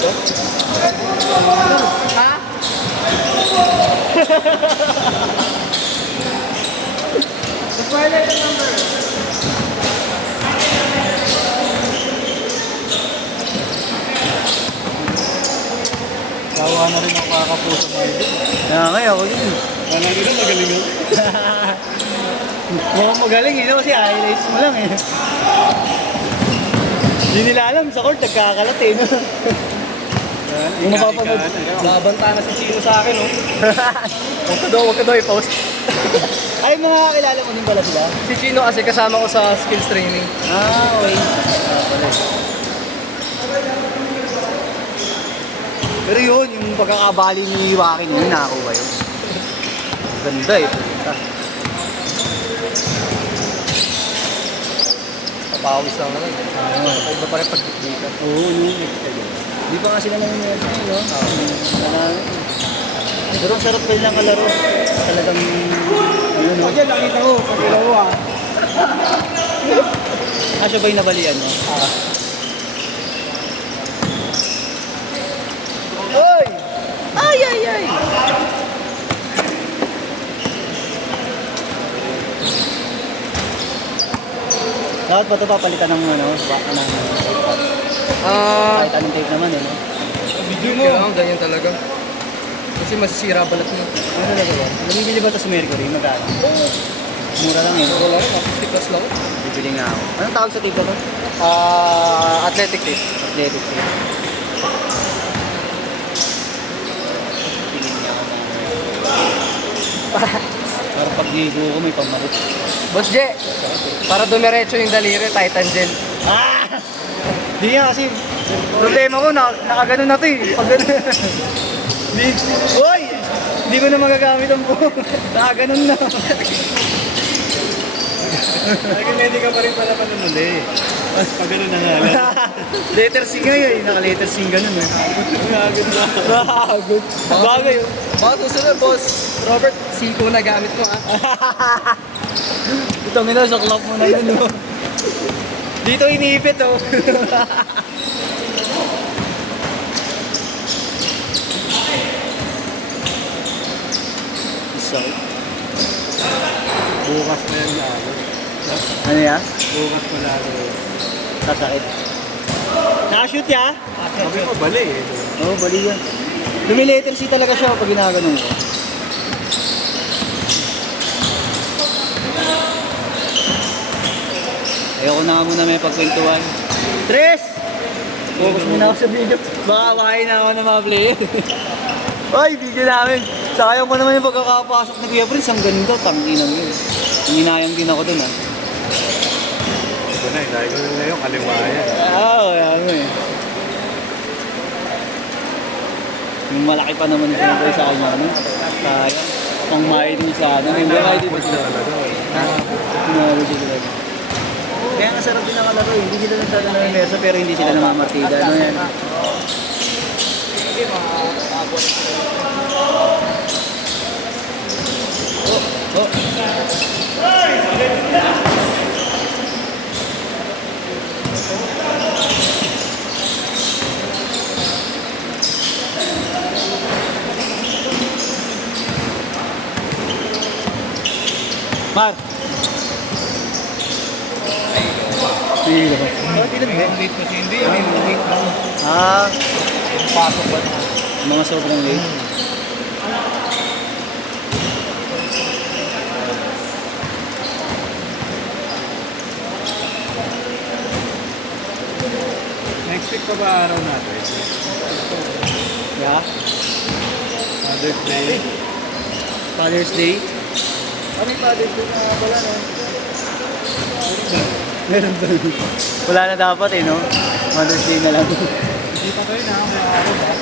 to? Ha? The toilet number. Kawa na rin ako kakapuso mo yun. Kaya nga, ako yun. Wala nila magaling yun. Mukhang magaling eh, no? Kasi highlights mo lang eh. Hindi nila alam, sa court nagkakalat eh, no? Yung mapapanood. Labanta na si Chino sa akin, oh. Huwag ka daw i-post. Ay, mga kakilala mo din pala sila? Si Chino kasi kasama ko sa skills training. Ah, okay. Pero yun, yung pagkakabali ni Joaquin, yun nakakuha yun. Ganda eh. Punta. Papawis lang naman. Iba pa rin pag-dikdikan. Oo, hindi pa nga sila namin yun, no? Pero ang sarap pa lang kalaro. Talagang, ano, no? Diyan, nakita ko. Pag-ilaw ko ah. Siya ba yung nabalian mo? Oy! Ay, ay, ay! Dapat ba ito papalitan ng ano? Baka ng kahit anong tape naman, ano? Video mo. Kailangan ganyan talaga. Kasi masisira balat mo. Ano talaga ba? Nabibili ba ito sa Mercury? Magkano? Oo. Mura lang eh. Puro lang, 50 plus lang. Bibili nga ako. Anong tawag sa tape na ito? Athletic tape. Athletic tape. Tingin niya ako mga... Para pag ligo ko may pamalit. Boss J, para dumiretso yung daliri, Titan Gel. Ah! Hindi nga kasi, problema ko, nakaganon na ito eh. Pag gano'n. Uy! Hindi ko na magagamit ang buhok. Nakaganon na. Nag-ready ka pa rin pala panunuli. Pag gano'n na nga lang. Letter C nga yun. Naka-letter C ganun eh. Nagagod na. Nakagod. Bagay yun. Baka susunod, boss. Robert, 5 na gamit mo, ah. Itong ina, sa club mo na yan, no? Dito iniipit, oh. Sorry. Bukas na yan lalo. Ano yan? Bukas na lalo. Sasakit. Nakashoot ya? Sabi ko, bali eh. Oo, bali yan. Lumiletter C talaga siya pag ginaganon ko. Ayoko na nga muna may pagkwentuhan. Tres! Focus muna ako sa video. Baka makain na ako ng mga player. Ay, video namin. Sayang ko naman yung pagkakapasok ni Kuya Prince. Ang ganda, tanginang yun. Nanginayang din ako dun, ha. Ito na eh, dahil ko na yung kaliwayan. Oo, kaya mo eh. Yung malaki pa naman yung pinagay sa kanya, no? Sayang. Pang mahi din sa ano. Yung mahi din sa talaga. Pinagay din sila. Kaya nga sarap din nakalaro eh. Hindi sila nagsada ng inersa pero hindi sila namamartida. Ano yan? Oh, oh. Mar! Hindi naman. Bakit ilang late kasi hindi? May late lang. Ah, Pasok ba na? mga sobrang late. Next week pa ba araw natin? Yeah? Father's Day. Father's Day? Ano yung Father's Day na pala no? Meron doon. Wala na dapat eh, no? Mother's Day na lang. Hindi pa kayo na, may araw ba?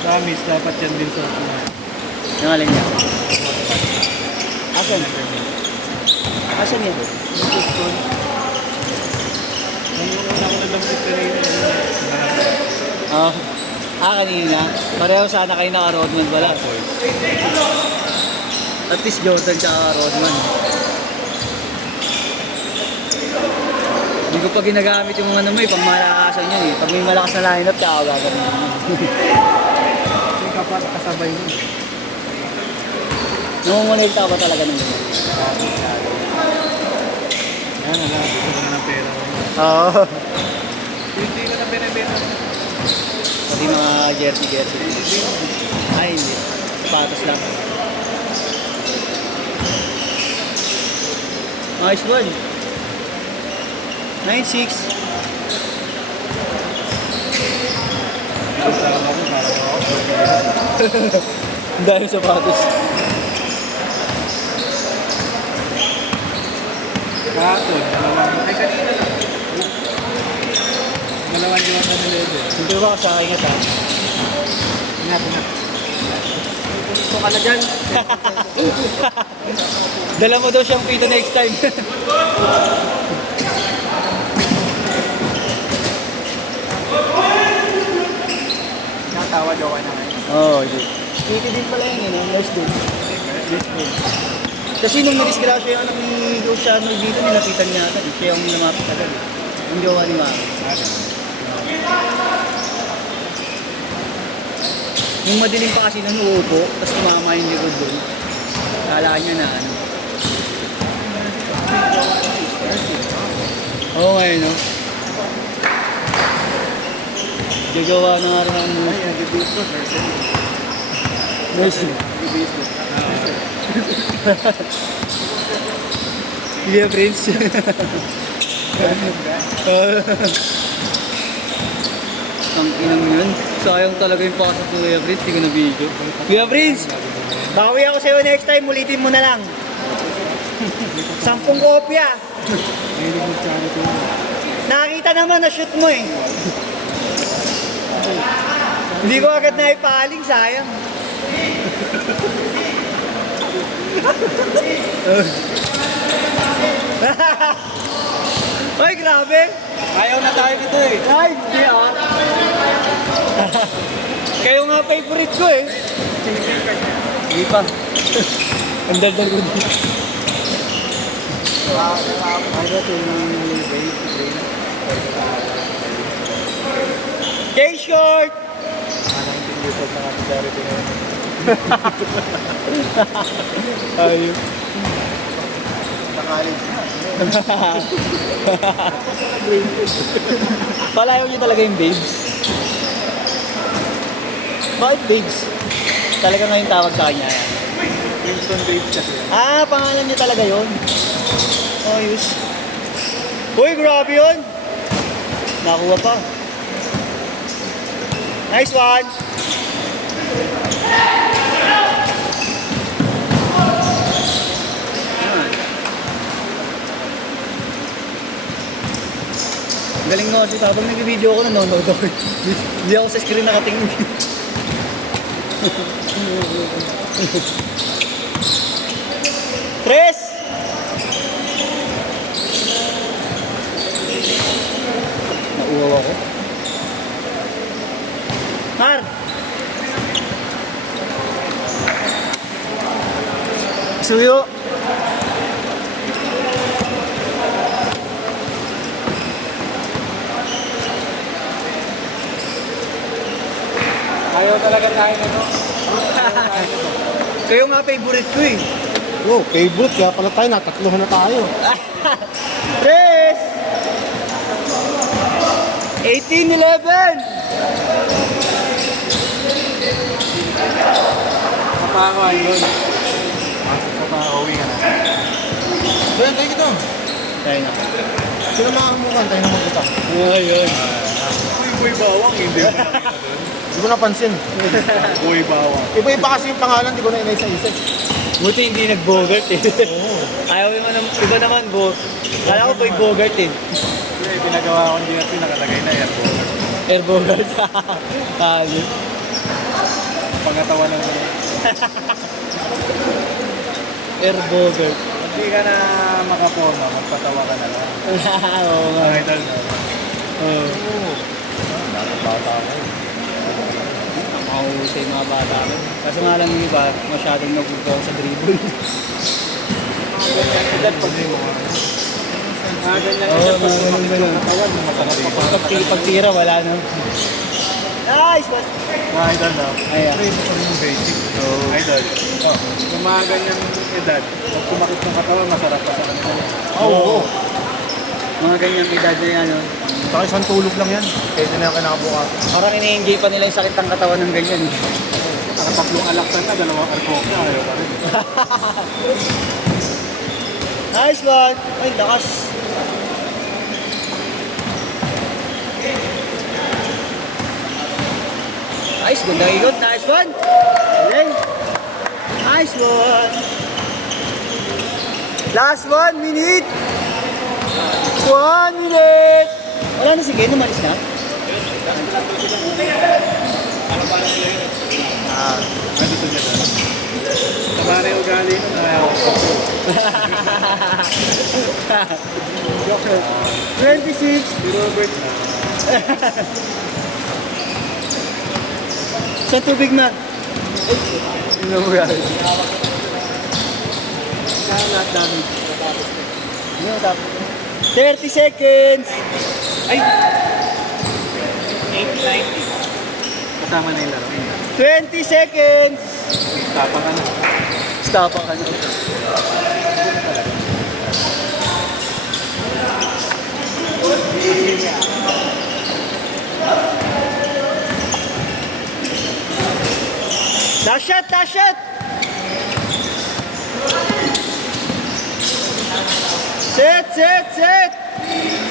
Promise, dapat yan din sa Yung alin niya? Asan? Asan yan? Nung una ko naglamsit ka rin. Ah, Kanina. Pareho sana kayo naka-Rodman pala. At least Jordan tsaka Rodman. Hindi ko pa ginagamit yung ano mo eh, pang malakasan yun eh. Pag may malakas na lineup, tsaka gagawin yun. Hindi ka pa kasabay mo. Nungungunit ka ba talaga ng ganyan? Yan na lang, gusto ko na ng pera ko. Oo. Hindi ko na pinibenta. Pati mga jersey. Ay, hindi. Patos lang. Nice one. 9-6. Ang dami sapatos. Kahapon, ay kanina lang. Malawan yung mga nilede. Hindi ba sa akin ito? Ingat. Gusto ka na dyan. Dala mo daw siyang pito next time. Natawad ako na ngayon. Oo, hindi. Pito din pala yun, nurse din. Kasi nung nadisgrasya yung anak ni Coach Arnold dito, nilapitan niya ata. Siya yung lumapit agad. Yung jowa ni Mama. Yung madilim pa kasi nung uupo, tapos tumama yung likod doon. Kala niya na ano. Oo nga yun, no? Gagawa na nga rin ang Nag-gusto, person. nurse. Iya, Prince. Ang inang yun. Sayang talaga yung pasok ng Kuya Prince. Hindi ko na video. Kuya Prince! Bawi ako sa'yo next time. Ulitin mo na lang. 10 kopya. Nakakita naman na shoot mo eh. Hindi ko agad na ipaling. Sayang. Ay, grabe! Ayaw na tayo dito eh. Ay, hindi ah. Kayo nga favorite ko eh. Hindi pa. Ang daldal ko dito. K-short! Ayun. Palayaw niyo talaga yung babes. Bakit babes? Talaga nga yung tawag sa kanya yan. Winston Babes kasi. Pangalan niya talaga yun. Ayos. Uy, grabe yun. Nakuha pa. Nice one. Galing nga kasi habang nag-video ako, nanonood ako. Hindi ako sa screen nakatingin. Tres! Nauwaw ako. Mar! Suyo! Ayaw talaga tayo nito. Kayo nga favorite ko eh. Oh, favorite. Kaya pala tayo, natatlohan na tayo. Tres! 18-11! Kapakawan yun. Kapakauwi ka na. So yan, tayo ito. Tayo na. Sino makahamukan? Tayo na magkita. Ayun. Boy Bawang, hindi mo nakita doon. Hindi ko napansin. Boy Bawang. Iba-iba kasi yung pangalan, di ko na inaisa-isip. Buti hindi nag-bogart eh. Ayaw naman, iba naman bo. Kala ko boy bogart eh. Kaya pinagawa ko hindi natin nakalagay na airport. Air bogart. Ayun. Pangatawa ng Air bogart. hindi ka na makaporma, magpatawa ka na lang. Oo nga. Ang idol na. Oo. Bata ko. Mahusay mga bata ko. Kaso nga lang yung iba, masyadong nag-focus sa dribble. Edad pag di mo. Ganyan Oo, edad pag mga sumakit ganun. yung katawan, masarap pa. Pagtira, wala no. Nice! What? Mga idol na. Ayan. Ito yung basic. So, idol. Yung mga ganyang edad, pag sumakit ng katawan, masarap pa sa kanila. Oo. Mga ganyang edad na yan, no? Saka isang tulog lang yan. Kaya na yung kinakabuka. Parang ini-enjoy pa nila yung sakit ng katawan ng ganyan. Nakatatlong alaksan na, dalawang arkok na. Ayaw pa rin. Nice one! Ay, lakas! Nice, ganda ikot. Nice one! Galing! Nice one! Last 1 minute! 1 minute! Wala na si Ken, umalis na? Dito niya na. Tama na yung ugali nun. Ayaw. 26! Si Robert na. Sa tubig man. Ano mo yan? Lahat dami. 30 seconds! Ay! 890. Kasama na yung laro. 20 seconds! Tapang ka na. Stop ka na. Last shot! Last shot! Set! Set! Set!